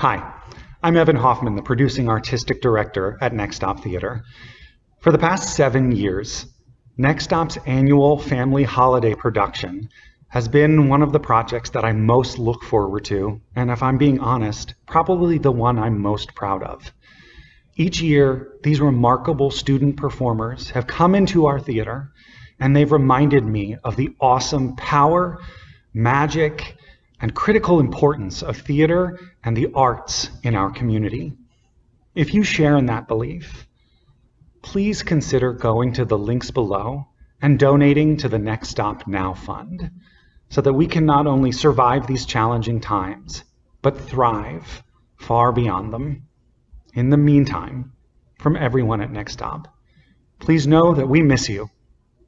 Hi, I'm Evan Hoffmann, the producing artistic director at NextStop Theater. For the past 7 years, NextStop's annual family holiday production has been one of the projects that I most look forward to, and if I'm being honest, probably the one I'm most proud of. Each year, these remarkable student performers have come into our theater, and they've reminded me of the awesome power, magic, and critical importance of theater and the arts in our community. If you share in that belief, please consider going to the links below and donating to the Next Stop Now Fund so that we can not only survive these challenging times, but thrive far beyond them. In the meantime, from everyone at Next Stop, please know that we miss you.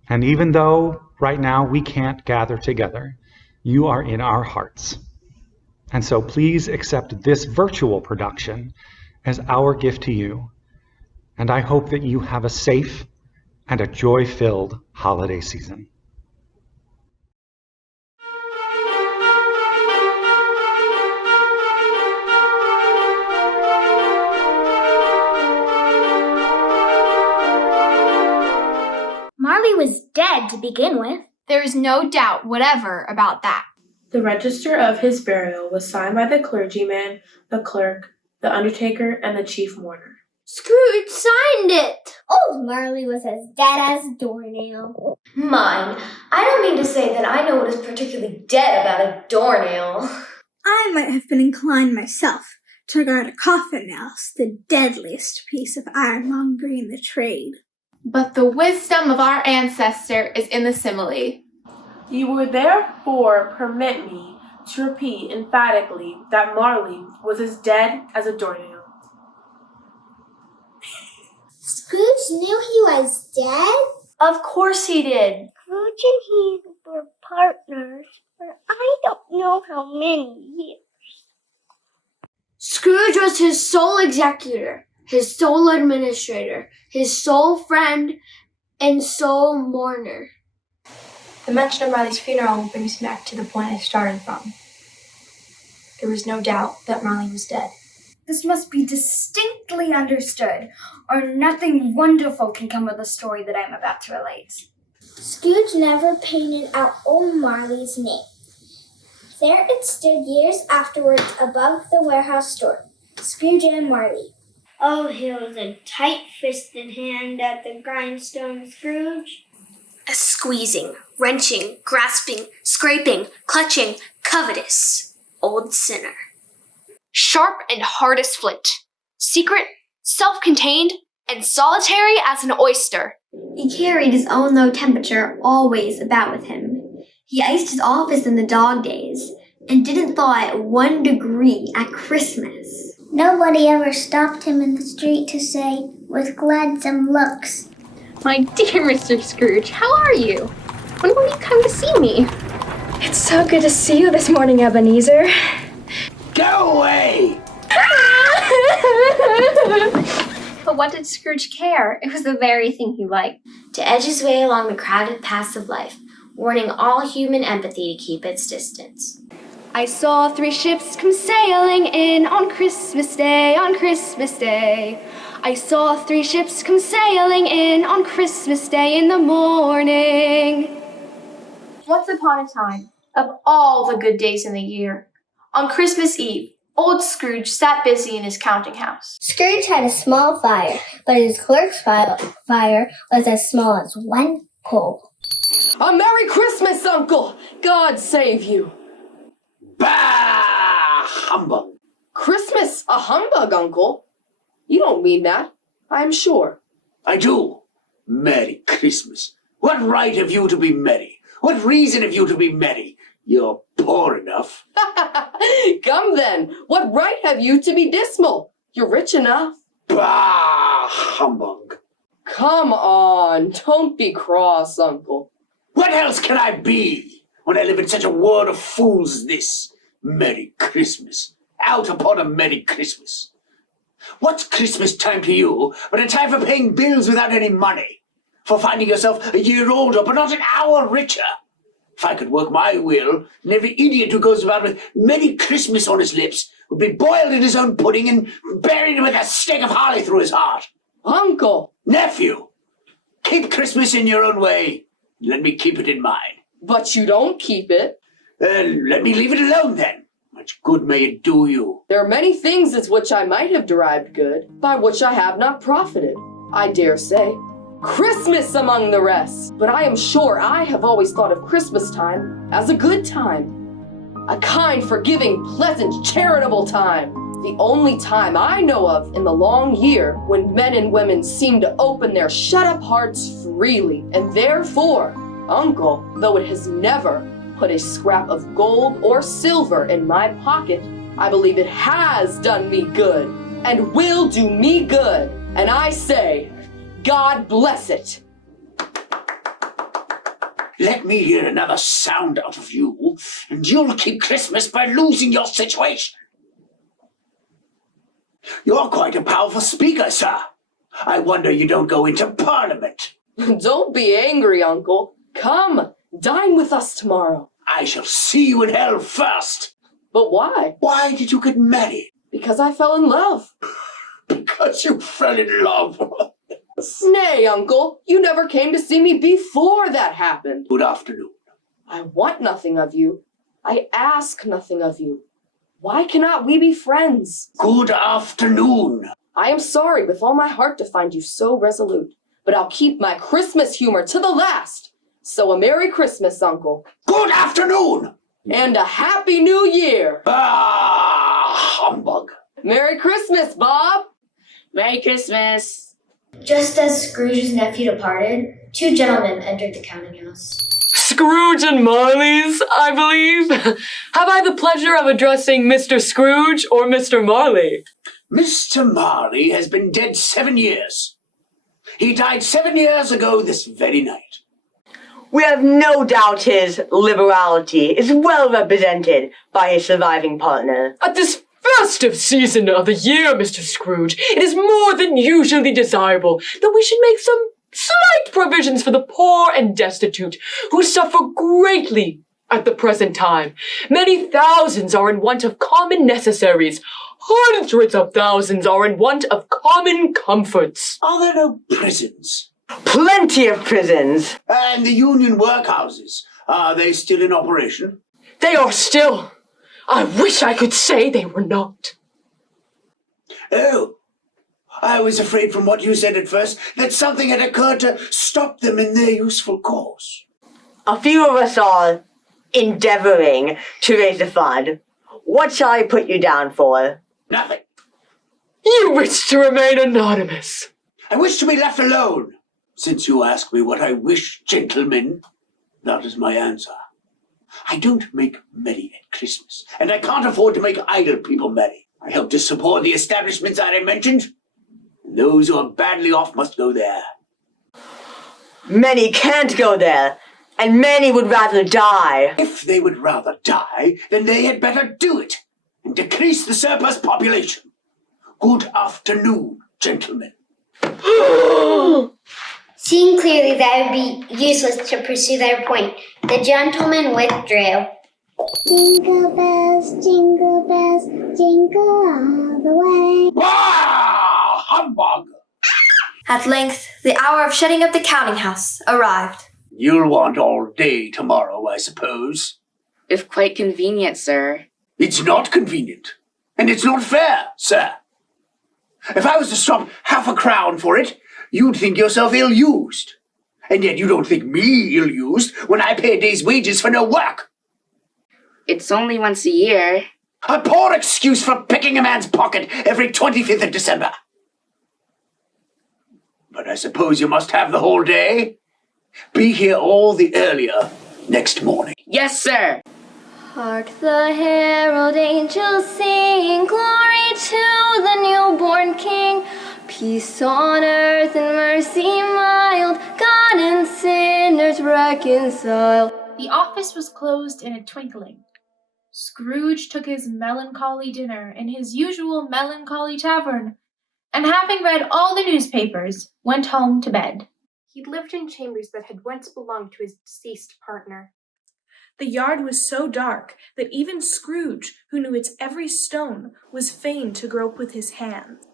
And even though right now we can't gather together, you are in our hearts. And so please accept this virtual production as our gift to you. And I hope that you have a safe and a joy-filled holiday season. Marley was dead to begin with. There is no doubt whatever about that. The register of his burial was signed by the clergyman, the clerk, the undertaker, and the chief mourner. Scrooge signed it! Old Marley was as dead as a doornail. Mine. I don't mean to say that I know what is particularly dead about a doornail. I might have been inclined myself to regard a coffin nail as the deadliest piece of ironmongery in the trade. But the wisdom of our ancestor is in the simile. You will therefore permit me to repeat emphatically that Marley was as dead as a doornail. Scrooge knew he was dead? Of course he did. Scrooge and he were partners for I don't know how many years. Scrooge was his sole executor, his sole administrator, his sole friend, and sole mourner. The mention of Marley's funeral brings me back to the point I started from. There was no doubt that Marley was dead. This must be distinctly understood, or nothing wonderful can come of the story that I am about to relate. Scrooge never painted out old Marley's name. There it stood years afterwards above the warehouse door, Scrooge and Marley. Oh, he was a tight-fisted hand at the grindstone, Scrooge. A squeezing, wrenching, grasping, scraping, clutching, covetous old sinner. Sharp and hard as flint, secret, self-contained, and solitary as an oyster. He carried his own low temperature always about with him. He iced his office in the dog days, and didn't thaw at 1 degree at Christmas. Nobody ever stopped him in the street to say, with gladsome looks, My dear Mr. Scrooge, how are you? When will you come to see me? It's so good to see you this morning, Ebenezer. Go away! But what did Scrooge care? It was the very thing he liked. To edge his way along the crowded paths of life, warning all human empathy to keep its distance. I saw 3 ships come sailing in on Christmas Day, on Christmas Day. I saw 3 ships come sailing in on Christmas Day in the morning. Once upon a time, of all the good days in the year, on Christmas Eve, old Scrooge sat busy in his counting house. Scrooge had a small fire, but his clerk's fire was as small as 1 coal. A Merry Christmas, Uncle! God save you! Bah! Humbug! Christmas a humbug, Uncle? You don't mean that, I'm sure. I do. Merry Christmas. What right have you to be merry? What reason have you to be merry? You're poor enough. Come then, what right have you to be dismal? You're rich enough. Bah! Humbug! Come on, don't be cross, Uncle. What else can I be when I live in such a world of fools as this? Merry Christmas. Out upon a Merry Christmas. What's Christmas time to you but a time for paying bills without any money? For finding yourself a year older but not an hour richer? If I could work my will, and every idiot who goes about with Merry Christmas on his lips would be boiled in his own pudding and buried with a stake of holly through his heart. Uncle! Nephew, keep Christmas in your own way. Let me keep it in mine. But you don't keep it. Let me leave it alone then. Much good may it do you. There are many things as which I might have derived good, by which I have not profited, I dare say. Christmas among the rest. But I am sure I have always thought of Christmas time as a good time. A kind, forgiving, pleasant, charitable time. The only time I know of in the long year when men and women seem to open their shut-up hearts freely. And therefore, Uncle, though it has never put a scrap of gold or silver in my pocket, I believe it has done me good and will do me good. And I say, God bless it. Let me hear another sound out of you, and you'll keep Christmas by losing your situation. You're quite a powerful speaker, sir. I wonder you don't go into Parliament. Don't be angry, Uncle. Come, dine with us tomorrow. I shall see you in hell first. But why? Why did you get married? Because I fell in love. Because you fell in love. Nay, Uncle, you never came to see me before that happened. Good afternoon. I want nothing of you. I ask nothing of you. Why cannot we be friends? Good afternoon. I am sorry with all my heart to find you so resolute, but I'll keep my Christmas humor to the last. So a Merry Christmas, Uncle. Good afternoon. And a Happy New Year. Ah, humbug. Merry Christmas, Bob. Merry Christmas. Just as Scrooge's nephew departed, two gentlemen entered the counting house. Scrooge and Marley's, I believe. Have I the pleasure of addressing Mr. Scrooge or Mr. Marley? Mr. Marley has been dead 7 years. He died 7 years ago this very night. We have no doubt his liberality is well represented by his surviving partner. At this festive season of the year, Mr. Scrooge, it is more than usually desirable that we should make some slight provisions for the poor and destitute, who suffer greatly at the present time. Many thousands are in want of common necessaries. Hundreds of thousands are in want of common comforts. Are there no prisons? Plenty of prisons. And the union workhouses, are they still in operation? They are still. I wish I could say they were not. Oh, I was afraid from what you said at first that something had occurred to stop them in their useful course. A few of us are endeavoring to raise a fund. What shall I put you down for? Nothing. You wish to remain anonymous. I wish to be left alone. Since you ask me what I wish, gentlemen, that is my answer. I don't make merry at Christmas, and I can't afford to make idle people merry. I help to support the establishments that I mentioned, and those who are badly off must go there. Many can't go there, and many would rather die. If they would rather die, then they had better do it, and decrease the surplus population. Good afternoon, gentlemen. Seeing clearly that it would be useless to pursue their point, the gentleman withdrew. Jingle bells, jingle all the way. Ah, humbug! At length, the hour of shutting up the counting house arrived. You'll want all day tomorrow, I suppose. If quite convenient, sir. It's not convenient, and it's not fair, sir. If I was to stop half a crown for it, you'd think yourself ill-used. And yet you don't think me ill-used when I pay a day's wages for no work. It's only once a year. A poor excuse for picking a man's pocket every 25th of December. But I suppose you must have the whole day. Be here all the earlier next morning. Yes, sir. Hark the herald angels sing, glory to the newborn King. Peace on earth and mercy mild, God and sinners reconciled. The office was closed in a twinkling. Scrooge took his melancholy dinner in his usual melancholy tavern, and having read all the newspapers, went home to bed. He lived in chambers that had once belonged to his deceased partner. The yard was so dark that even Scrooge, who knew its every stone, was fain to grope with his hands.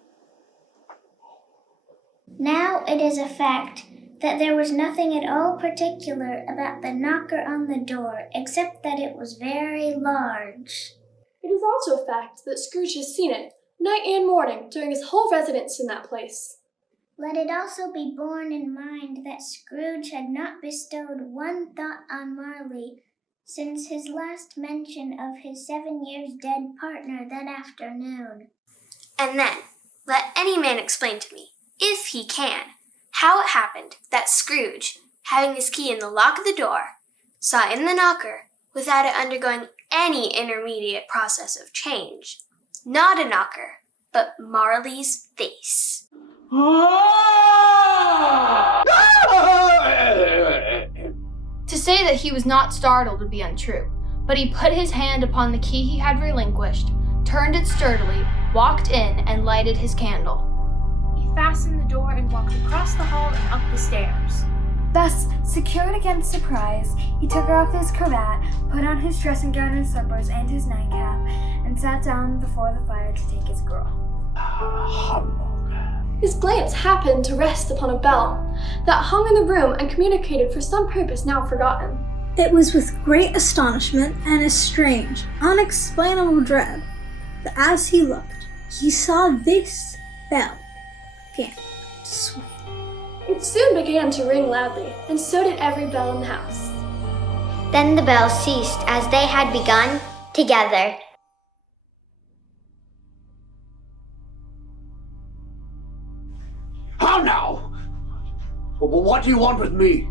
Now it is a fact that there was nothing at all particular about the knocker on the door, except that it was very large. It is also a fact that Scrooge has seen it, night and morning, during his whole residence in that place. Let it also be borne in mind that Scrooge had not bestowed one thought on Marley since his last mention of his 7 years dead partner that afternoon. And then, let any man explain to me, if he can, how it happened that Scrooge, having his key in the lock of the door, saw in the knocker, without it undergoing any intermediate process of change, not a knocker, but Marley's face. To say that he was not startled would be untrue, but he put his hand upon the key he had relinquished, turned it sturdily, walked in, and lighted his candle. He fastened the door and walked across the hall and up the stairs. Thus, secured against surprise, he took off his cravat, put on his dressing gown and slippers and his nightcap, and sat down before the fire to take his gruel. His glance happened to rest upon a bell that hung in the room and communicated for some purpose now forgotten. It was with great astonishment and a strange, unexplainable dread that as he looked, he saw this bell begin to swing. It soon began to ring loudly, and so did every bell in the house. Then the bells ceased as they had begun, together. How now? What do you want with me?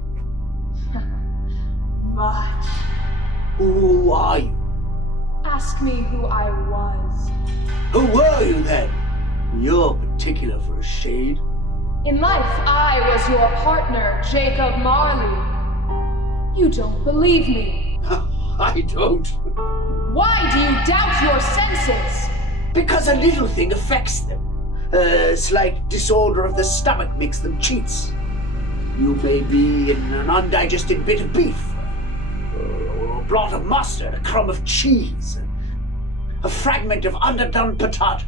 Much. Who are you? Ask me who I was. Who were you then? You're particular for a shade. In life, I was your partner, Jacob Marley. You don't believe me. I don't. Why do you doubt your senses? Because a little thing affects them. A slight disorder of the stomach makes them cheats. You may be in an undigested bit of beef, or a blot of mustard, a crumb of cheese, a fragment of underdone potato.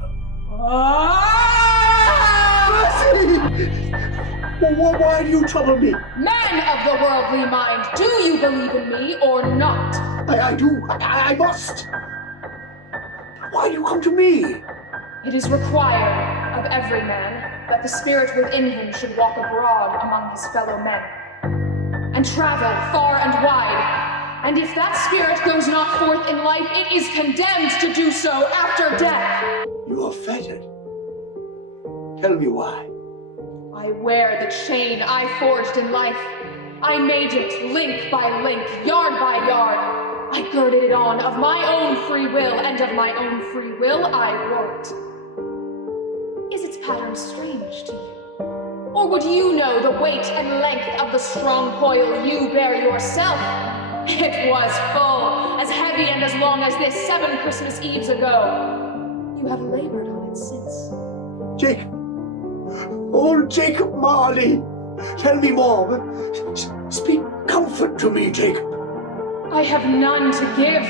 Why do you trouble me? Man of the worldly mind, do you believe in me or not? I do. I must. Why do you come to me? It is required of every man that the spirit within him should walk abroad among his fellow men, and travel far and wide. And if that spirit goes not forth in life, it is condemned to do so after death. You are fettered. Tell me why. I wear the chain I forged in life. I made it link by link, yard by yard. I girded it on of my own free will, and of my own free will I wore it. Is its pattern strange to you? Or would you know the weight and length of the strong coil you bear yourself? It was full, as heavy and as long as this 7 Christmas Eves ago. You have labored on it since. Jacob. Old Jacob Marley. Tell me more. Speak comfort to me, Jacob. I have none to give.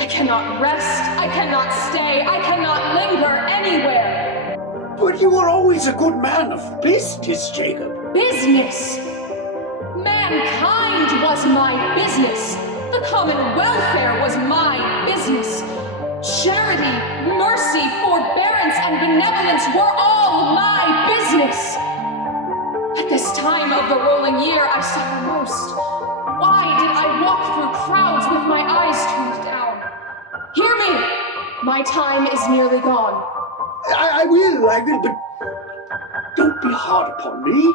I cannot rest. I cannot stay. I cannot linger anywhere. But you were always a good man of business, Jacob. Business? Mankind was my business. The common welfare was my business. Charity, mercy, forbearance, and benevolence were all my business. At this time of the rolling year, I suffer most. Why did I walk through crowds with my eyes turned down? Hear me! My time is nearly gone. I will, but don't be hard upon me.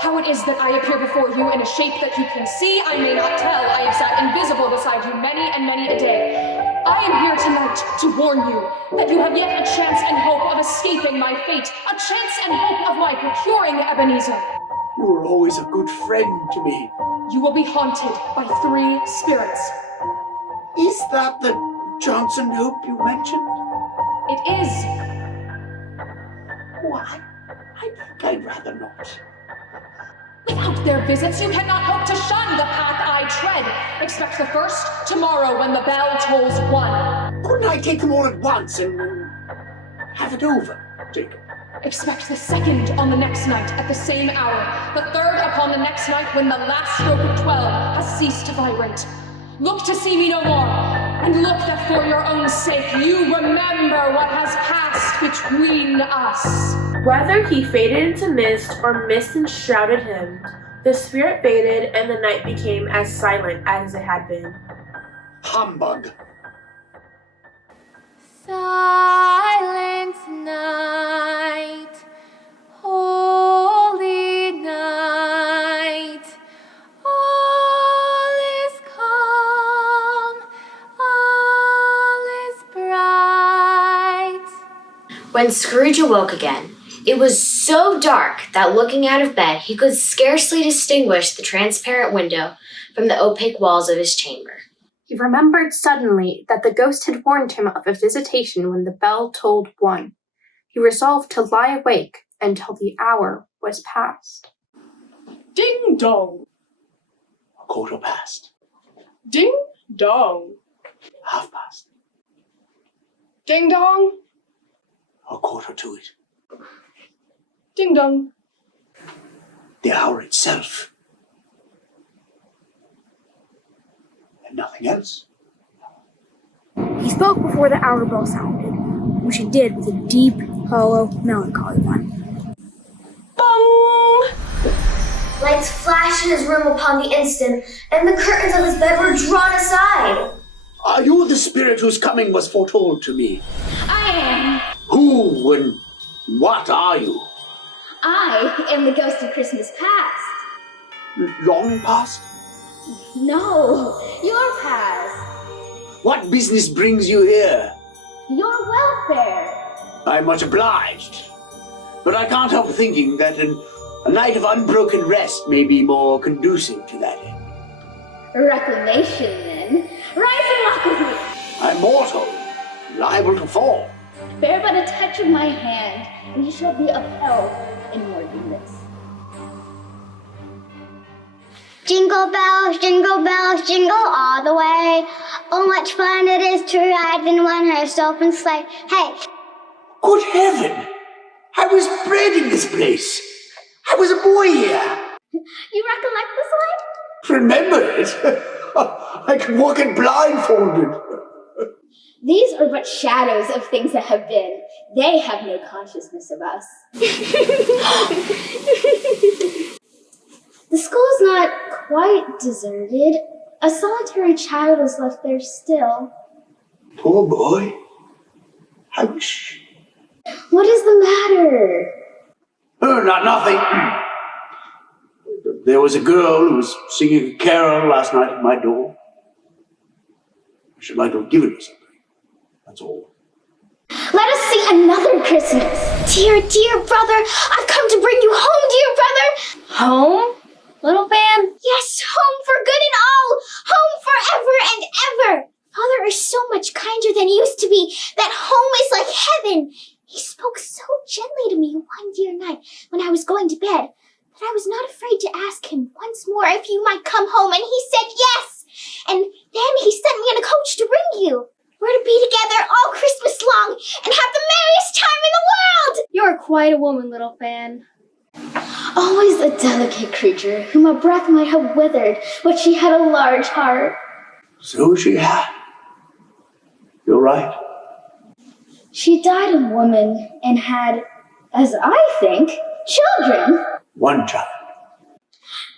How it is that I appear before you in a shape that you can see, I may not tell. I have sat invisible beside you many and many a day. I am here tonight to warn you that you have yet a chance and hope of escaping my fate, a chance and hope of my procuring Ebenezer. You were always a good friend to me. You will be haunted by 3 spirits. Is that the Johnson Hope you mentioned? It is. Oh, I think I'd rather not. Without their visits, you cannot hope to shun the path I tread. Expect the first tomorrow when the bell tolls 1. Couldn't I take them all at once and have it over, Jacob? Expect the second on the next night at the same hour. The third upon the next night when the last stroke of 12 has ceased to vibrate. Look to see me no more, and look that for your own sake you remember what has passed between us. Whether he faded into mist or mist enshrouded him, the spirit faded and the night became as silent as it had been. Humbug. Silent night, holy night, all is calm, all is bright. When Scrooge awoke again, it was so dark that looking out of bed, he could scarcely distinguish the transparent window from the opaque walls of his chamber. He remembered suddenly that the ghost had warned him of a visitation when the bell tolled 1. He resolved to lie awake until the hour was past. Ding dong. 1/4 past. Ding dong. 1/2 past. Ding dong. 1/4 to it. Ding dong. The hour itself. And nothing else. He spoke before the hour bell sounded, which he did with a deep, hollow, melancholy one. Bong! Lights flashed in his room upon the instant, and the curtains of his bed were drawn aside. Are you the spirit whose coming was foretold to me? I am. Who and what are you? I am the ghost of Christmas past. Long past? No, your past. What business brings you here? Your welfare. I'm much obliged. But I can't help thinking that a night of unbroken rest may be more conducive to that end. Reclamation, then. Rise and walk with me. I'm mortal, liable to fall. Bear but a touch of my hand, and you shall be upheld in more than this. Jingle bells, jingle all the way. Oh, much fun it is to ride in one horse open sleigh. Hey! Good heaven! I was bred in this place. I was a boy here. You recollect this way? Remember it? I can walk it blindfolded. These are but shadows of things that have been. They have no consciousness of us. The school is not quite deserted. A solitary child is left there still. Poor boy. I wish... What is the matter? Oh, nothing. There was a girl who was singing a carol last night at my door. I should like to have given her something. That's all. Let us see another Christmas. Dear brother, I've come to bring you home, dear brother. Home? Little fan? Yes, home for good and all. Home forever and ever. Father is so much kinder than he used to be. That home is like heaven. He spoke so gently to me one dear night when I was going to bed that I was not afraid to ask him once more if you might come home, and he said yes. And then he sent me in a coach to bring you. We're to be together all Christmas long and have the merriest time in the world. You're quite a woman, little fan. Always a delicate creature whom a breath might have withered, but she had a large heart. So she had. You're right. She died a woman and had, as I think, children. One child.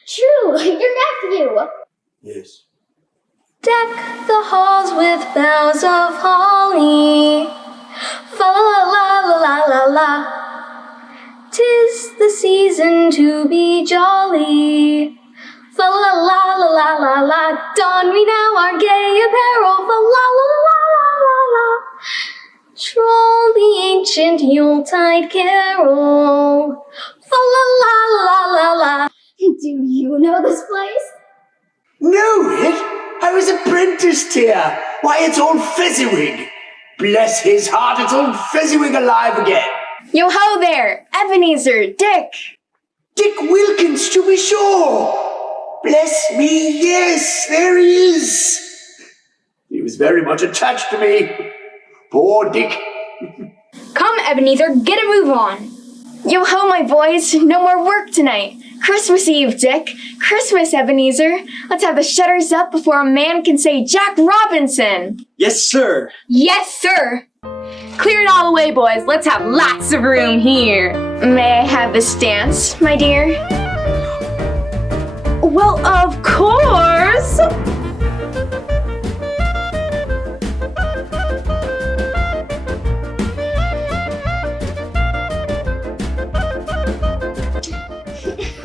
True, your nephew. Yes. Deck the halls with boughs of holly. Fa la la la la la la. 'Tis the season to be jolly. Fa la la la la la la. Don we now our gay apparel. Fa la la la la la la. Troll the ancient Yuletide carol. Fa la la la la la. Do you know this place? Know it? I was apprenticed here. Why, it's old Fezziwig. Bless his heart, it's old Fezziwig alive again. Yo ho there, Ebenezer, Dick. Dick Wilkins, to be sure! Bless me, yes, there he is! He was very much attached to me. Poor Dick. Come, Ebenezer, get a move on. Yo-ho, my boys. No more work tonight. Christmas Eve, Dick. Christmas, Ebenezer. Let's have the shutters up before a man can say Jack Robinson. Yes, sir. Yes, sir. Clear it all away, boys. Let's have lots of room here. May I have this dance, my dear? Well, of course.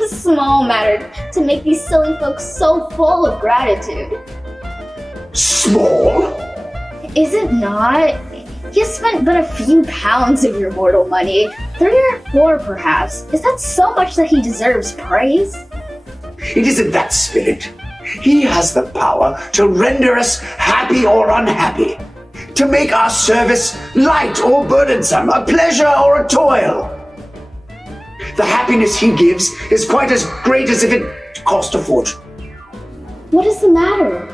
Small matter to make these silly folks so full of gratitude. Small? Is it not? You spent but a few pounds of your mortal money. 3 or 4, perhaps. Is that so much that he deserves praise? It isn't that, Spirit. He has the power to render us happy or unhappy, to make our service light or burdensome, a pleasure or a toil. The happiness he gives is quite as great as if it cost a fortune. What is the matter?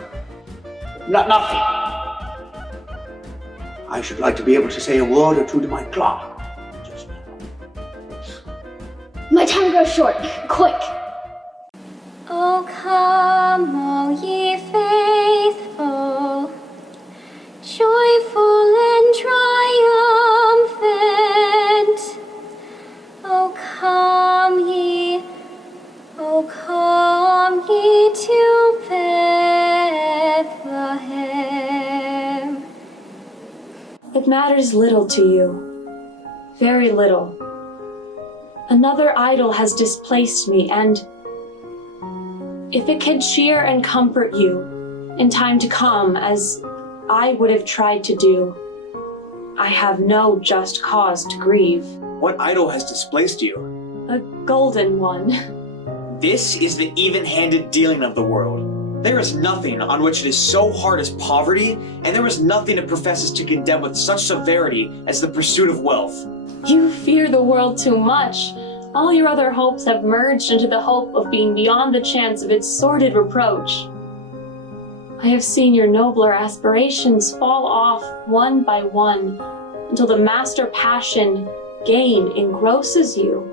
Nothing. I should like to be able to say a word or two to my clerk. My time grows short. Quick. Oh, come, all ye faithful, joyful and triumphant. Oh, come ye to Bethlehem. It matters little to you, very little. Another idol has displaced me, and if it can cheer and comfort you in time to come, as I would have tried to do, I have no just cause to grieve. What idol has displaced you? A golden one. This is the even-handed dealing of the world. There is nothing on which it is so hard as poverty, and there is nothing it professes to condemn with such severity as the pursuit of wealth. You fear the world too much. All your other hopes have merged into the hope of being beyond the chance of its sordid reproach. I have seen your nobler aspirations fall off one by one until the master passion, gain, engrosses you.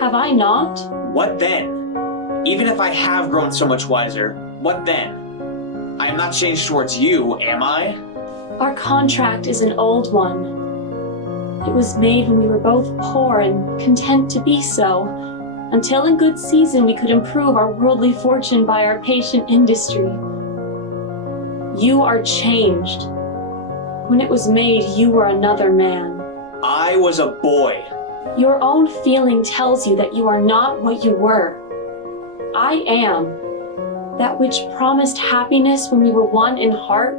Have I not? What then? Even if I have grown so much wiser, what then? I am not changed towards you, am I? Our contract is an old one. It was made when we were both poor and content to be so, until in good season we could improve our worldly fortune by our patient industry. You are changed. When it was made, you were another man. I was a boy. Your own feeling tells you that you are not what you were. I am. That which promised happiness when we were one in heart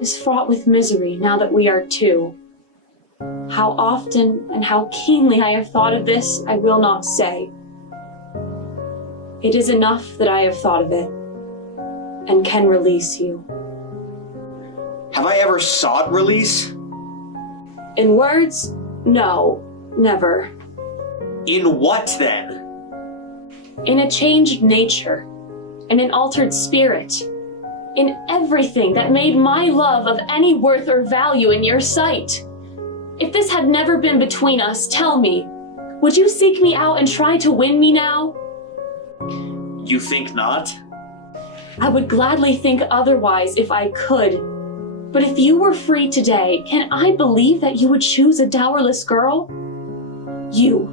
is fraught with misery now that we are two. How often and how keenly I have thought of this, I will not say. It is enough that I have thought of it and can release you. Have I ever sought release? In words, no, never. In what then? In a changed nature, in an altered spirit, in everything that made my love of any worth or value in your sight. If this had never been between us, tell me, would you seek me out and try to win me now? You think not? I would gladly think otherwise if I could. But if you were free today, can I believe that you would choose a dowerless girl? You,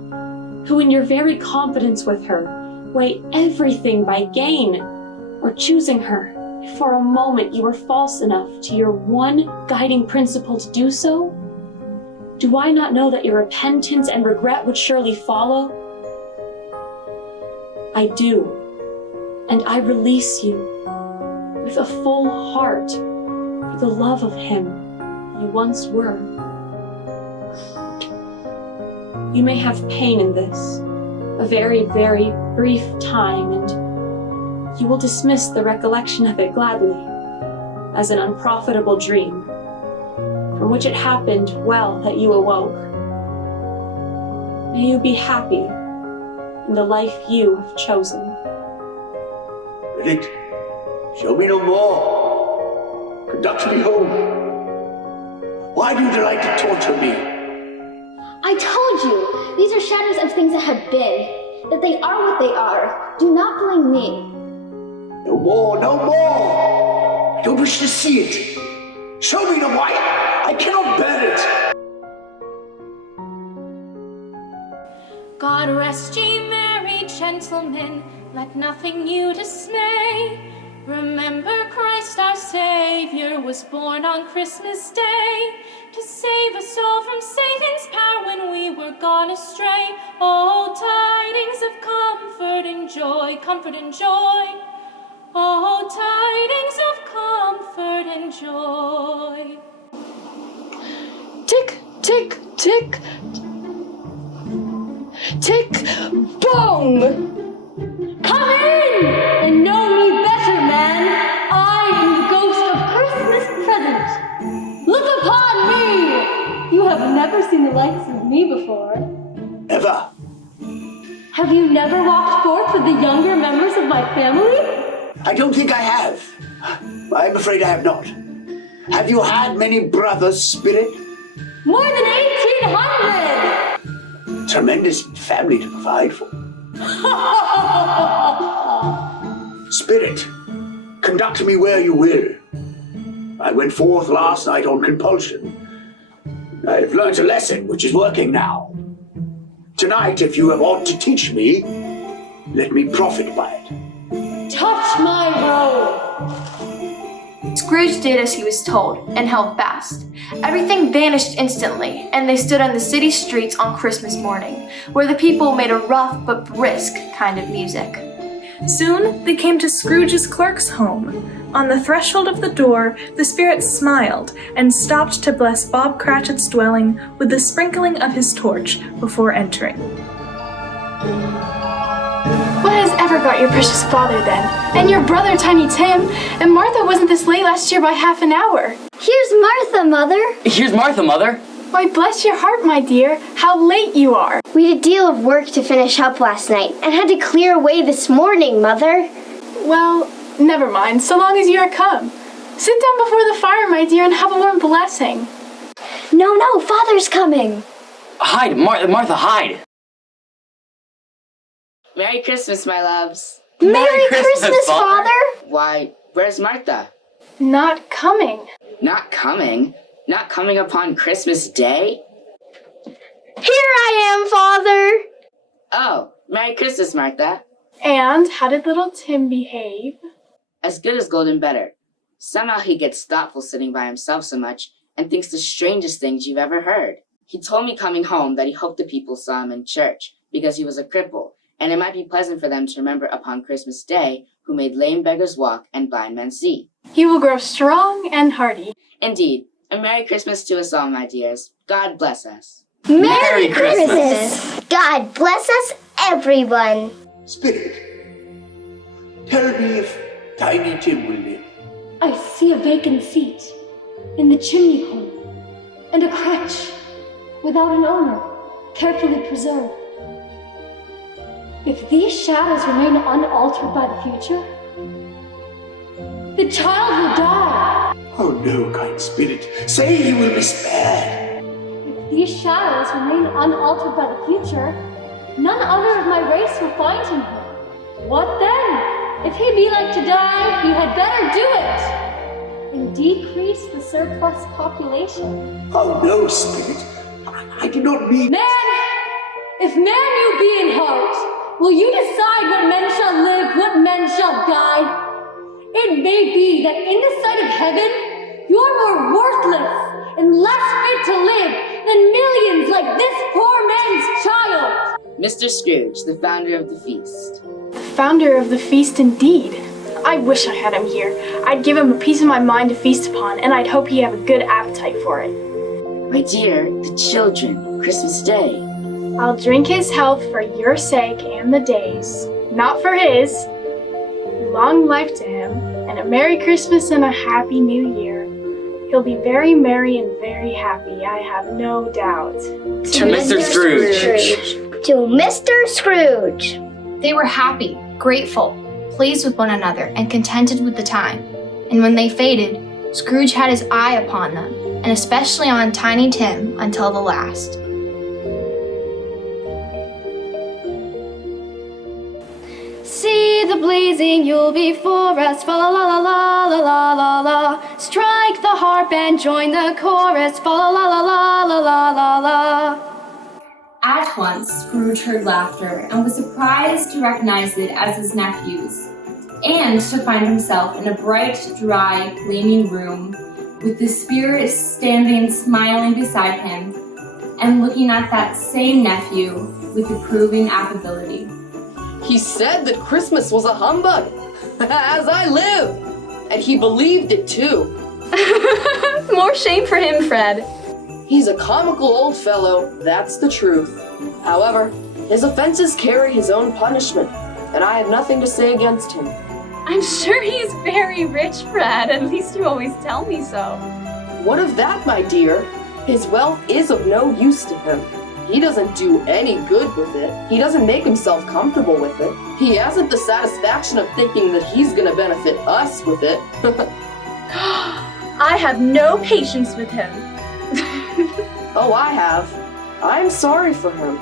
who in your very confidence with her, weigh everything by gain, or choosing her, if for a moment you were false enough to your one guiding principle to do so? Do I not know that your repentance and regret would surely follow? I do, and I release you with a full heart for the love of him you once were. You may have pain in this, a very, very brief time, and you will dismiss the recollection of it gladly as an unprofitable dream, from which it happened well that you awoke. May you be happy, in the life you have chosen. Spirit, show me no more. Conduct me home. Why do you delight to torture me? I told you, these are shadows of things that have been, that they are what they are. Do not blame me. No more, no more! I don't wish to see it. Show me no more. I cannot bear it. God rest ye merry gentlemen, let nothing you dismay. Remember Christ our Savior was born on Christmas Day to save us all from Satan's power when we were gone astray. Oh, tidings of comfort and joy, comfort and joy. Oh, tidings of comfort and joy. Tick, tick, tick. Tick, boom! Come in and know me better, man. I am the ghost of Christmas present. Look upon me. You have never seen the likes of me before. Never. Have you never walked forth with the younger members of my family? I don't think I have. I'm afraid I have not. Have you had many brothers, Spirit? More than 1,800. Tremendous family to provide for. Spirit, conduct me where you will. I went forth last night on compulsion. I've learnt a lesson which is working now. Tonight, if you have aught to teach me, let me profit by it. Touch my robe. Scrooge did as he was told and held fast. Everything vanished instantly, and they stood on the city streets on Christmas morning, where the people made a rough but brisk kind of music. Soon they came to Scrooge's clerk's home. On the threshold of the door, the spirit smiled and stopped to bless Bob Cratchit's dwelling with the sprinkling of his torch before entering. What has ever got your precious father then? And your brother Tiny Tim? And Martha wasn't this late last year by half an hour. Here's Martha, Mother. Here's Martha, Mother. Why, bless your heart, my dear, how late you are. We had a deal of work to finish up last night and had to clear away this morning, Mother. Well, never mind, so long as you are come. Sit down before the fire, my dear, and have a warm blessing. No, Father's coming. Hide, Martha, hide. Merry Christmas, my loves. Merry Christmas, Father. Why, where's Martha? Not coming. Not coming? Not coming upon Christmas Day? Here I am, Father. Oh, Merry Christmas, Martha. And how did little Tim behave? As good as gold and better. Somehow he gets thoughtful sitting by himself so much and thinks the strangest things you've ever heard. He told me coming home that he hoped the people saw him in church because he was a cripple, and it might be pleasant for them to remember upon Christmas Day who made lame beggars walk and blind men see. He will grow strong and hearty. Indeed. A Merry Christmas to us all, my dears. God bless us. Merry Christmas. God bless us, everyone. Spirit, tell me if Tiny Tim will live. I see a vacant seat in the chimney corner and a crutch without an owner, carefully preserved. If these shadows remain unaltered by the future, the child will die. Oh no, kind spirit, say he will be spared. If these shadows remain unaltered by the future, none other of my race will find him here. What then? If he be like to die, you had better do it, and decrease the surplus population. Oh no, spirit, I do not mean... Man, if man you be in heart, will you decide what men shall live, what men shall die? It may be that in the sight of heaven, you are more worthless and less fit to live than millions like this poor man's child. Mr. Scrooge, the founder of the feast. The founder of the feast indeed. I wish I had him here. I'd give him a piece of my mind to feast upon, and I'd hope he'd have a good appetite for it. My dear, the children, Christmas Day. I'll drink his health for your sake and the day's, not for his. Long life to him, and a Merry Christmas and a Happy New Year. He'll be very merry and very happy, I have no doubt. To Mr. Scrooge. to Mr. Scrooge. They were happy, grateful, pleased with one another, and contented with the time. And when they faded, Scrooge had his eye upon them, and especially on Tiny Tim until the last. See the blazing Yule before us, fa la la la la la la la. Strike the harp and join the chorus, fa la la la la la la la. At once, Scrooge heard laughter and was surprised to recognize it as his nephew's, and to find himself in a bright, dry, gleaming room, with the spirit standing smiling beside him, and looking at that same nephew with approving affability. He said that Christmas was a humbug, as I live, and he believed it too. More shame for him, Fred. He's a comical old fellow, that's the truth. However, his offenses carry his own punishment, and I have nothing to say against him. I'm sure he's very rich, Fred. At least you always tell me so. What of that, my dear? His wealth is of no use to him. He doesn't do any good with it. He doesn't make himself comfortable with it. He hasn't the satisfaction of thinking that he's gonna benefit us with it. I have no patience with him. Oh, I have. I'm sorry for him.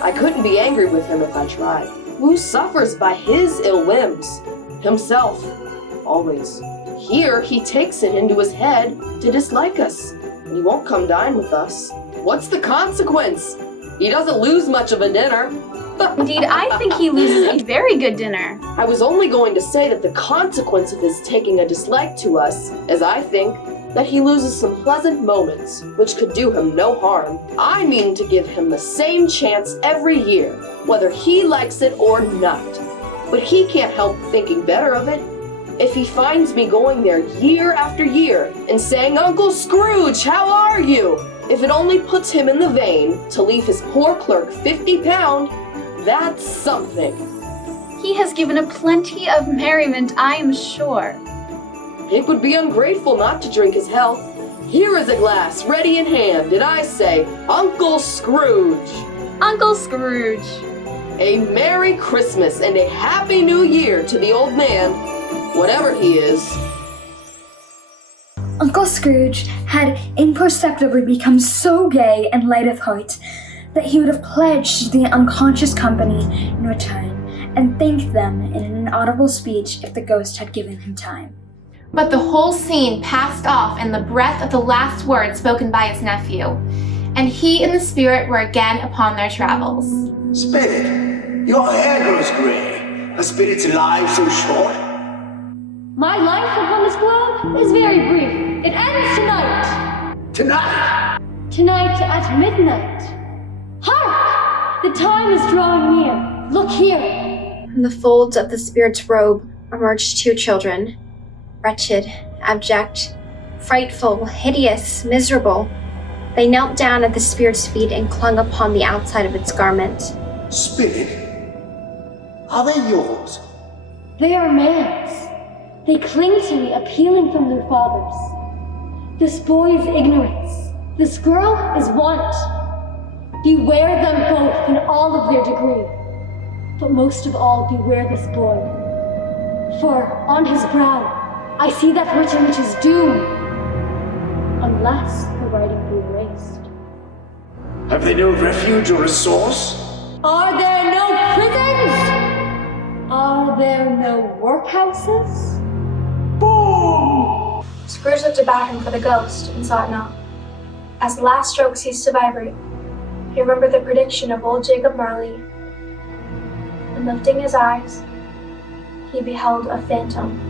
I couldn't be angry with him if I tried. Who suffers by his ill whims? Himself. Always. Here, he takes it into his head to dislike us, and he won't come dine with us. What's the consequence? He doesn't lose much of a dinner. Indeed, I think he loses a very good dinner. I was only going to say that the consequence of his taking a dislike to us is, I think, that he loses some pleasant moments, which could do him no harm. I mean to give him the same chance every year, whether he likes it or not. But he can't help thinking better of it. If he finds me going there year after year and saying, "Uncle Scrooge, how are you?" If it only puts him in the vein to leave his poor clerk £50, that's something. He has given a plenty of merriment, I am sure. It would be ungrateful not to drink his health. Here is a glass, ready in hand, and I say, Uncle Scrooge. Uncle Scrooge. A Merry Christmas and a Happy New Year to the old man, whatever he is. Uncle Scrooge had imperceptibly become so gay and light of heart that he would have pledged the unconscious company in return and thanked them in an inaudible speech if the ghost had given him time. But the whole scene passed off in the breath of the last words spoken by his nephew, and he and the spirit were again upon their travels. Spirit, your hair grows grey. A spirit's life so short. My life upon this globe is very brief. It ends tonight. Tonight? Tonight at midnight. Hark! The time is drawing near. Look here. From the folds of the spirit's robe emerged two children. Wretched, abject, frightful, hideous, miserable. They knelt down at the spirit's feet and clung upon the outside of its garment. Spirit? Are they yours? They are man's. They cling to me, appealing from their fathers. This boy is ignorance. This girl is want. Beware them both in all of their degree. But most of all, beware this boy. For on his brow, I see that written which is doom, unless the writing be erased. Have they no refuge or resource? Are there no prisons? Are there no workhouses? Boom! Scrooge looked about him for the ghost and saw it not. As the last stroke ceased to vibrate, he remembered the prediction of old Jacob Marley, and lifting his eyes, he beheld a phantom,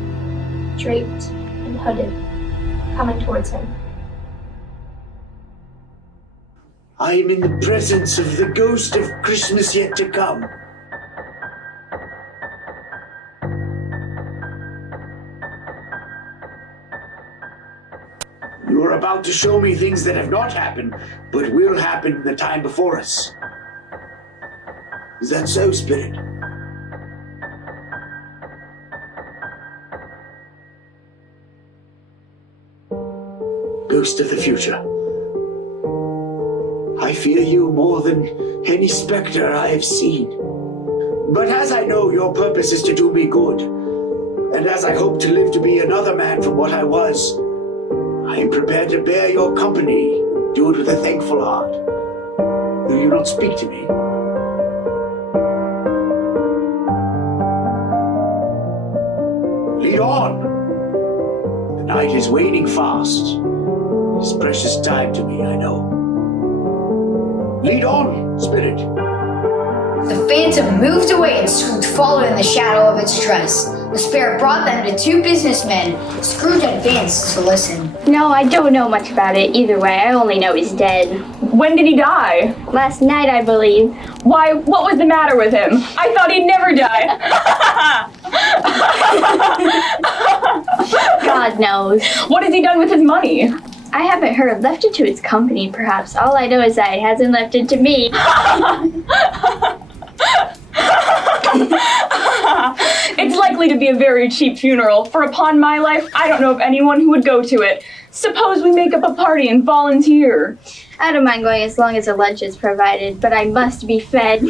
draped and hooded, coming towards him. I am in the presence of the ghost of Christmas yet to come. You are about to show me things that have not happened, but will happen in the time before us. Is that so, Spirit? Ghost of the future. I fear you more than any spectre I have seen. But as I know your purpose is to do me good, and as I hope to live to be another man from what I was, I am prepared to bear your company, do it with a thankful heart. Will you not speak to me? Lead on! The night is waning fast. It is precious time to me, I know. Lead on, spirit. The phantom moved away and Scrooge followed in the shadow of its dress. The spirit brought them to two businessmen. Scrooge advanced to listen. No, I don't know much about it either way. I only know he's dead. When did he die? Last night, I believe. Why, what was the matter with him? I thought he'd never die. God knows. What has he done with his money? I haven't heard. Left it to its company, perhaps. All I know is that it hasn't left it to me. It's likely to be a very cheap funeral, for upon my life, I don't know of anyone who would go to it. Suppose we make up a party and volunteer. I don't mind going as long as a lunch is provided, but I must be fed.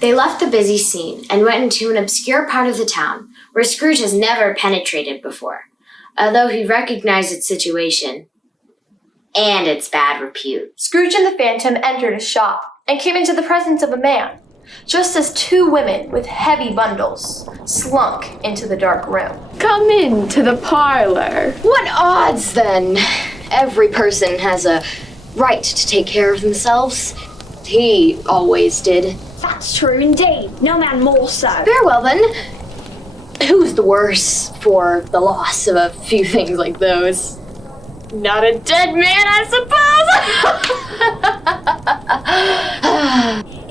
They left the busy scene and went into an obscure part of the town where Scrooge has never penetrated before, although he recognized its situation and its bad repute. Scrooge and the Phantom entered a shop and came into the presence of a man, just as two women with heavy bundles slunk into the dark room. Come into the parlor. What odds, then? Every person has a right to take care of themselves. He always did. That's true indeed. No man more so. Very well, then. Who's the worse for the loss of a few things like those? Not a dead man, I suppose!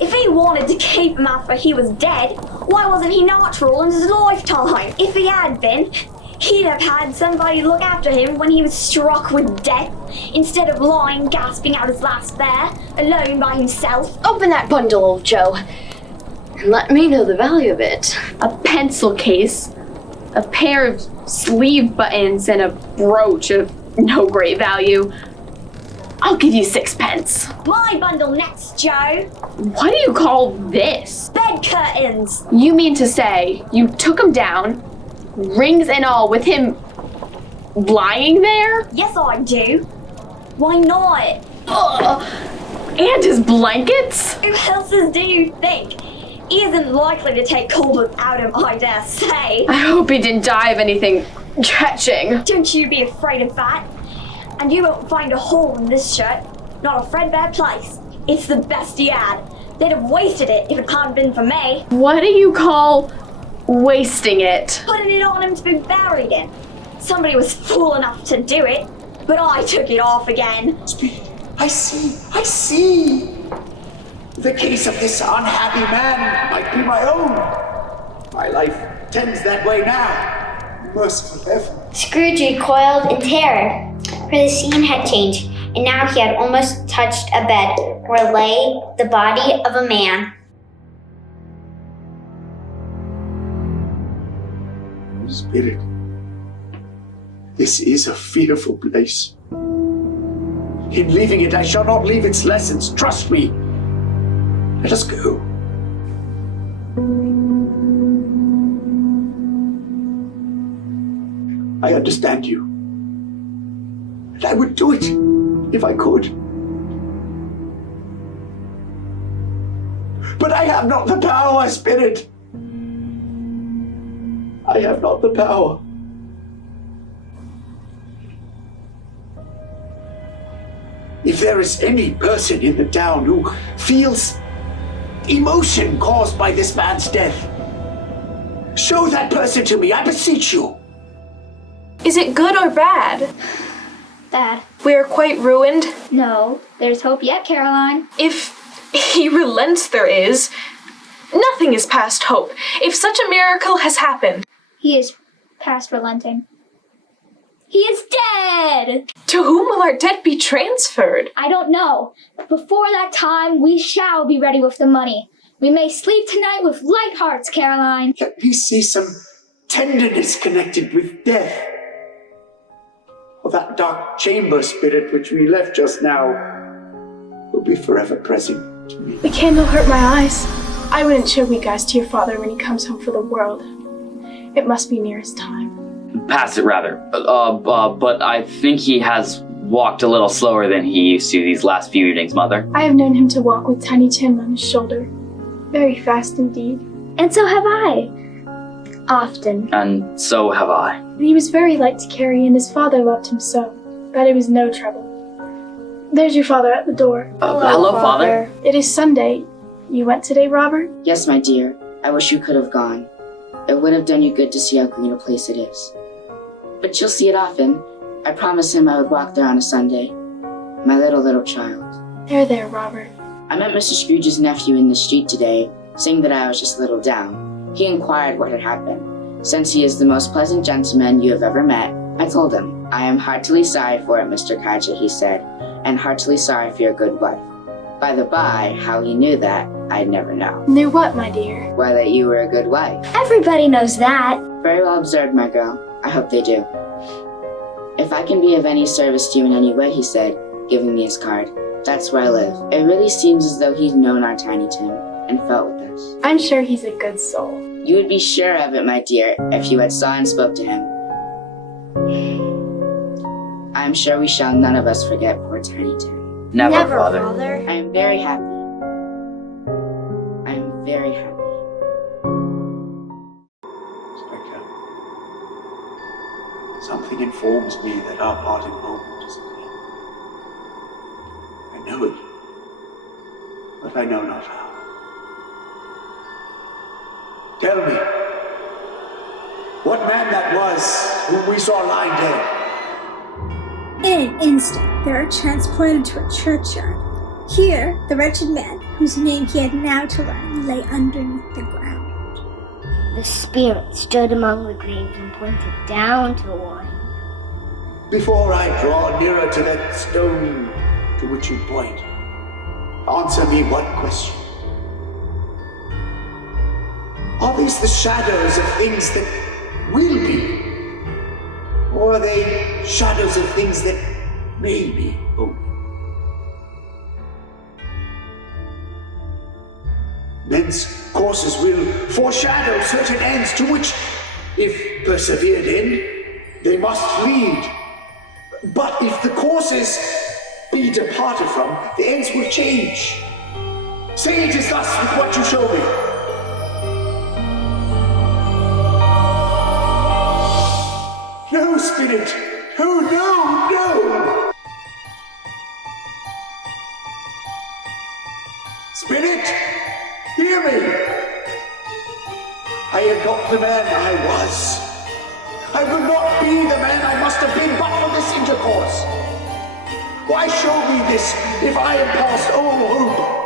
If he wanted to keep him after he was dead, why wasn't he natural in his lifetime? If he had been, he'd have had somebody look after him when he was struck with death, instead of lying gasping out his last there, alone by himself. Open that bundle, old Joe, and let me know the value of it. A pencil case, a pair of sleeve buttons, and a brooch of no great value. I'll give you 6 pence. My bundle next, Joe. What do you call this? Bed curtains. You mean to say you took him down, rings and all, with him lying there? Yes, I do. Why not? And his blankets? Who else's do you think? He isn't likely to take cold without him, I dare say. I hope he didn't die of anything catching. Don't you be afraid of that. And you won't find a hole in this shirt. Not a threadbare place. It's the best he had. They'd have wasted it if it hadn't been for me. What do you call wasting it? Putting it on him to be buried in. Somebody was fool enough to do it, but I took it off again. I see. The case of this unhappy man might be my own. My life tends that way now. Merciful heaven. Scrooge recoiled in terror, for the scene had changed, and now he had almost touched a bed where lay the body of a man. Spirit, this is a fearful place. In leaving it, I shall not leave its lessons. Trust me. Let us go. I understand you. And I would do it if I could. But I have not the power, Spirit. I have not the power. If there is any person in the town who feels emotion caused by this man's death, show that person to me, I beseech you. Is it good or bad? Bad. We are quite ruined? No, there's hope yet, Caroline. If he relents, there is. Nothing is past hope. If such a miracle has happened. He is past relenting. He is dead! To whom will our debt be transferred? I don't know. But before that time, we shall be ready with the money. We may sleep tonight with light hearts, Caroline. Let me see some tenderness connected with death. Or that dark chamber, Spirit, which we left just now. will be forever present to me. The candle hurt my eyes. I wouldn't show weak eyes to your father when he comes home for the world. It must be near his time. Pass it, rather. But I think he has walked a little slower than he used to these last few evenings, Mother. I have known him to walk with Tiny Tim on his shoulder. Very fast indeed. And so have I. Often. And so have I. He was very light to carry, and his father loved him so that it was no trouble. There's your father at the door. Hello, Father. It is Sunday. You went today, Robert? Yes, my dear. I wish you could have gone. It would have done you good to see how green a place it is. But you'll see it often. I promised him I would walk there on a Sunday. My little child. There, Robert. I met Mr. Scrooge's nephew in the street today, saying that I was just a little down. He inquired what had happened. Since he is the most pleasant gentleman you have ever met, I told him, I am heartily sorry for it, Mr. Cratchit, he said, and heartily sorry for your good wife. By the by, how he knew that, I'd never know. Knew what, my dear? Why, that you were a good wife. Everybody knows that. Very well observed, my girl. I hope they do. If I can be of any service to you in any way, he said, giving me his card. That's where I live. It really seems as though he'd known our Tiny Tim and felt with us. I'm sure he's a good soul. You would be sure of it, my dear, if you had saw and spoke to him. I'm sure we shall none of us forget poor Tiny Tim. Never, Father. I am very happy. I am very happy. Spectre, something informs me that our parting moment is at hand. I know it, but I know not how. Tell me, what man that was whom we saw lying dead? In an instant, they were transported to a churchyard. Here, the wretched man, whose name he had now to learn, lay underneath the ground. The spirit stood among the graves and pointed down to one. Before I draw nearer to that stone to which you point, answer me one question. Are these the shadows of things that will be? Or are they shadows of things that may be only? Men's courses will foreshadow certain ends to which, if persevered in, they must lead. But if the courses be departed from, the ends will change. Say it is thus with what you show me. No, Spirit! No, no, no! Spirit! Hear me! I am not the man I was. I will not be the man I must have been but for this intercourse. Why show me this if I am past all hope?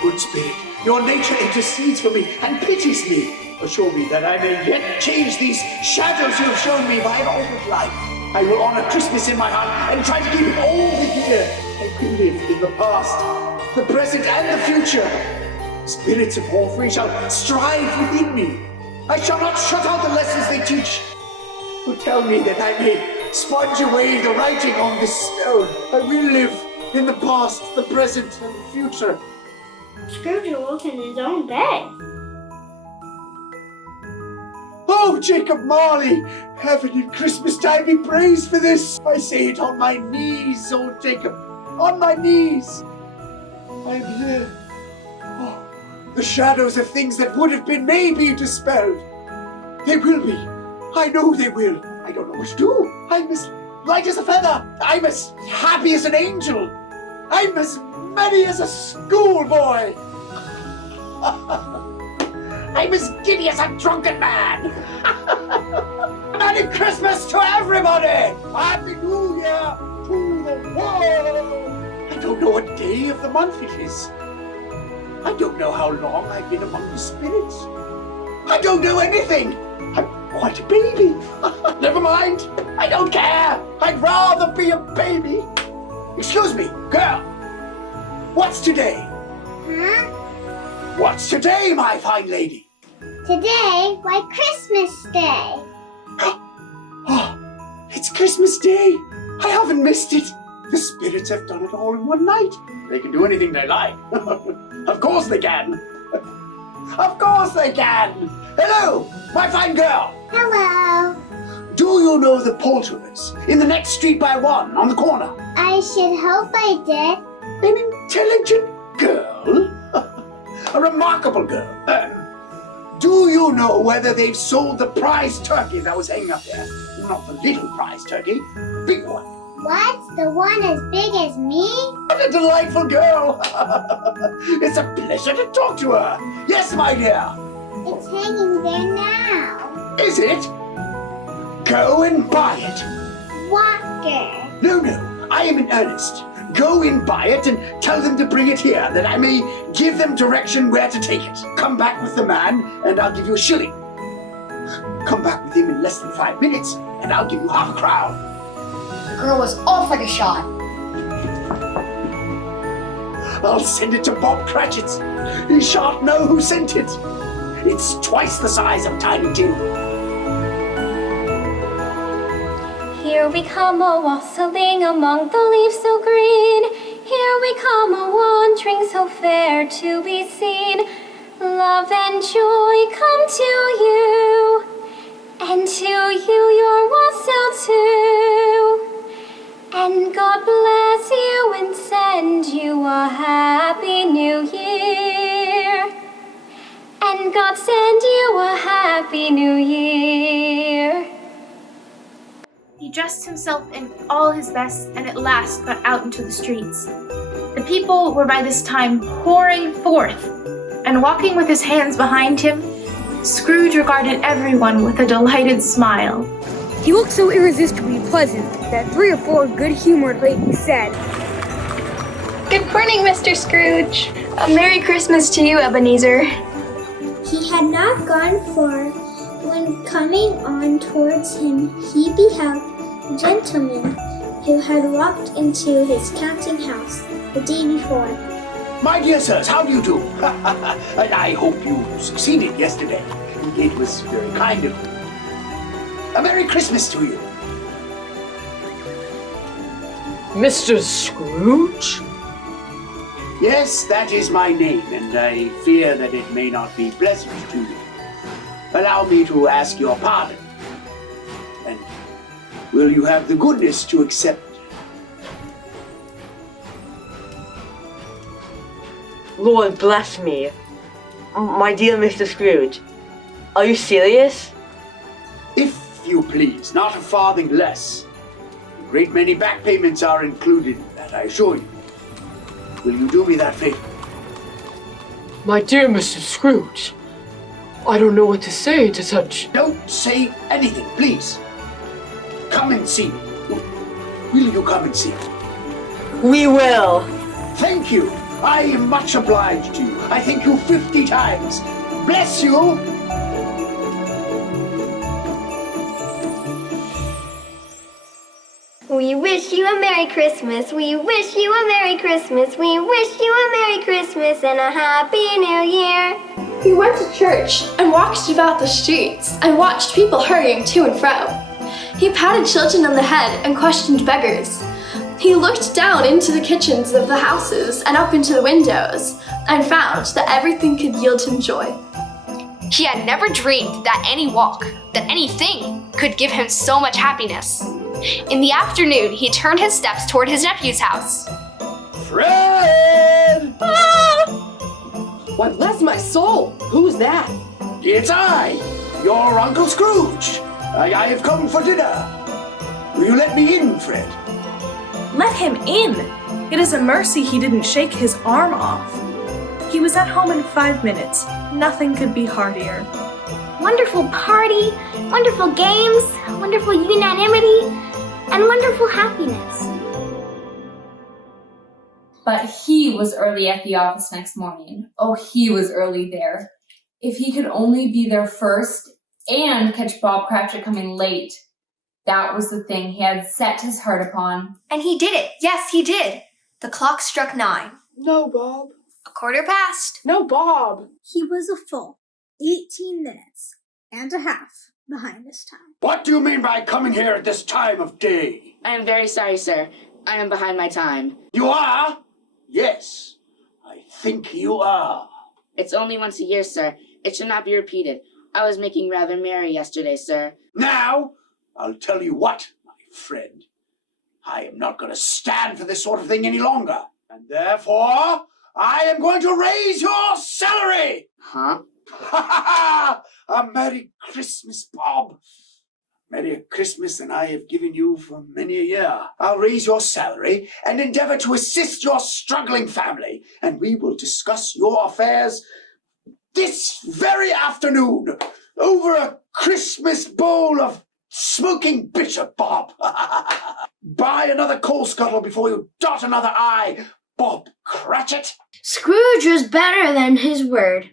Good Spirit, your nature intercedes for me and pities me. Assure me that I may yet change these shadows you have shown me by an altered life. I will honor Christmas in my heart and try to keep it all the year. I will live in the past, the present, and the future. Spirits of all three shall strive within me. I shall not shut out the lessons they teach. So tell me that I may sponge away the writing on this stone. I will live in the past, the present, and the future. Scrooge awoke in his own bed. Oh, Jacob Marley! Heaven in Christmas time be praised for this! I say it on my knees, old Jacob! On my knees! I am here. Oh, the shadows of things that would have been may be dispelled. They will be. I know they will. I don't know what to do. I'm as light as a feather. I'm as happy as an angel. I'm as merry as a schoolboy. I'm as giddy as a drunken man. Merry Christmas to everybody! Happy New Year to the world! I don't know what day of the month it is. I don't know how long I've been among the spirits. I don't know anything. I'm quite a baby. Never mind. I don't care. I'd rather be a baby. Excuse me, girl. What's today? Huh? What's today, my fine lady? Today, why Christmas Day. Oh, It's Christmas Day. I haven't missed it. The spirits have done it all in one night. They can do anything they like. Of course they can. Of course they can. Hello, my fine girl. Hello. Do you know the poulterers in the next street by one on the corner? I should hope I did. An intelligent girl. A remarkable girl. Do you know whether they've sold the prize turkey that was hanging up there? Not the little prize turkey, the big one. What? The one as big as me? What a delightful girl! It's a pleasure to talk to her. Yes, my dear. It's hanging there now. Is it? Go and buy it. Walker. No, I am in earnest. Go and buy it and tell them to bring it here, that I may give them direction where to take it. Come back with the man, and I'll give you a shilling. Come back with him in less than 5 minutes, and I'll give you half a crown. The girl was off like a shot. I'll send it to Bob Cratchit's. He shan't know who sent it. It's twice the size of Tiny Tim. Here we come a-wassailing among the leaves so green. Here we come a-wandering so fair to be seen. Love and joy come to you, and to you your wassail too. And God bless you and send you a happy new year. And God send you a happy new year. He dressed himself in all his best and at last got out into the streets. The people were by this time pouring forth, and walking with his hands behind him, Scrooge regarded everyone with a delighted smile. He looked so irresistibly pleasant that 3 or 4 good-humored ladies said, Good morning, Mr. Scrooge. A Merry Christmas to you, Ebenezer. He had not gone far when, coming on towards him, he beheld a gentleman who had walked into his counting house the day before. My dear sirs, how do you do? And I hope you succeeded yesterday. It was very kind of you. A Merry Christmas to you. Mr. Scrooge? Yes, that is my name, and I fear that it may not be pleasant to you. Allow me to ask your pardon. And will you have the goodness to accept? Lord bless me. My dear Mr. Scrooge, are you serious? If you please, not a farthing less. A great many back payments are included in that, I assure you. Will you do me that favor? My dear Mr. Scrooge, I don't know what to say to such... Don't say anything, please. Come and see me. Will you come and see me? We will. Thank you. I am much obliged to you. I thank you 50 times. Bless you. We wish you a Merry Christmas. We wish you a Merry Christmas. We wish you a Merry Christmas and a Happy New Year. He went to church and walked about the streets and watched people hurrying to and fro. He patted children on the head and questioned beggars. He looked down into the kitchens of the houses and up into the windows and found that everything could yield him joy. He had never dreamed that any walk, that anything, could give him so much happiness. In the afternoon, he turned his steps toward his nephew's house. Fred! Why, bless my soul! Who's that? It's I, your Uncle Scrooge. I have come for dinner. Will you let me in, Fred? Let him in! It is a mercy he didn't shake his arm off. He was at home in 5 minutes. Nothing could be heartier. Wonderful party, wonderful games, wonderful unanimity, and wonderful happiness. But he was early at the office next morning. Oh, he was early there. If he could only be there first and catch Bob Cratchit coming late, that was the thing he had set his heart upon. And he did it. Yes, he did. The clock struck 9. No, Bob. A quarter past. No, Bob. He was a full 18 minutes and a half behind this time. What do you mean by coming here at this time of day? I am very sorry, sir. I am behind my time. You are? Yes, I think you are. It's only once a year, sir. It should not be repeated. I was making rather merry yesterday, sir. Now, I'll tell you what, my friend. I am not going to stand for this sort of thing any longer. And therefore, I am going to raise your salary! Huh? Ha ha ha! A Merry Christmas, Bob! Merrier Christmas than I have given you for many a year. I'll raise your salary and endeavor to assist your struggling family, and we will discuss your affairs this very afternoon over a Christmas bowl of smoking bishop, Bob. Buy another coal scuttle before you dot another I, Bob Cratchit. Scrooge was better than his word.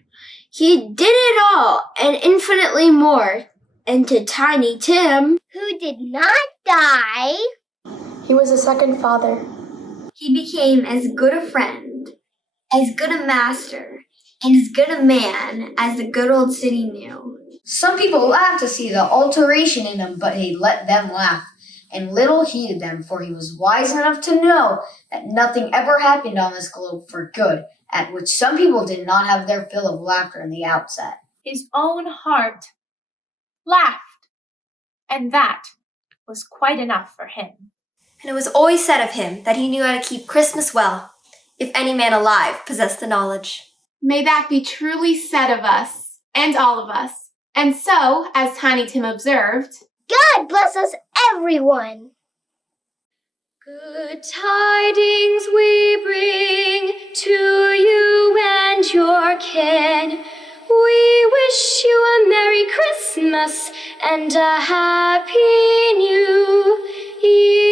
He did it all and infinitely more. And to Tiny Tim, who did not die, he was a second father. He became as good a friend, as good a master, and as good a man as the good old city knew. Some people laughed to see the alteration in him, but he let them laugh, and little heeded them, for he was wise enough to know that nothing ever happened on this globe for good, at which some people did not have their fill of laughter in the outset. His own heart laughed, and that was quite enough for him. And it was always said of him that he knew how to keep Christmas well, if any man alive possessed the knowledge. May that be truly said of us, and all of us. And so, as Tiny Tim observed, God bless us, everyone! Good tidings we bring to you and your kin. We wish you a Merry Christmas and a Happy New Year.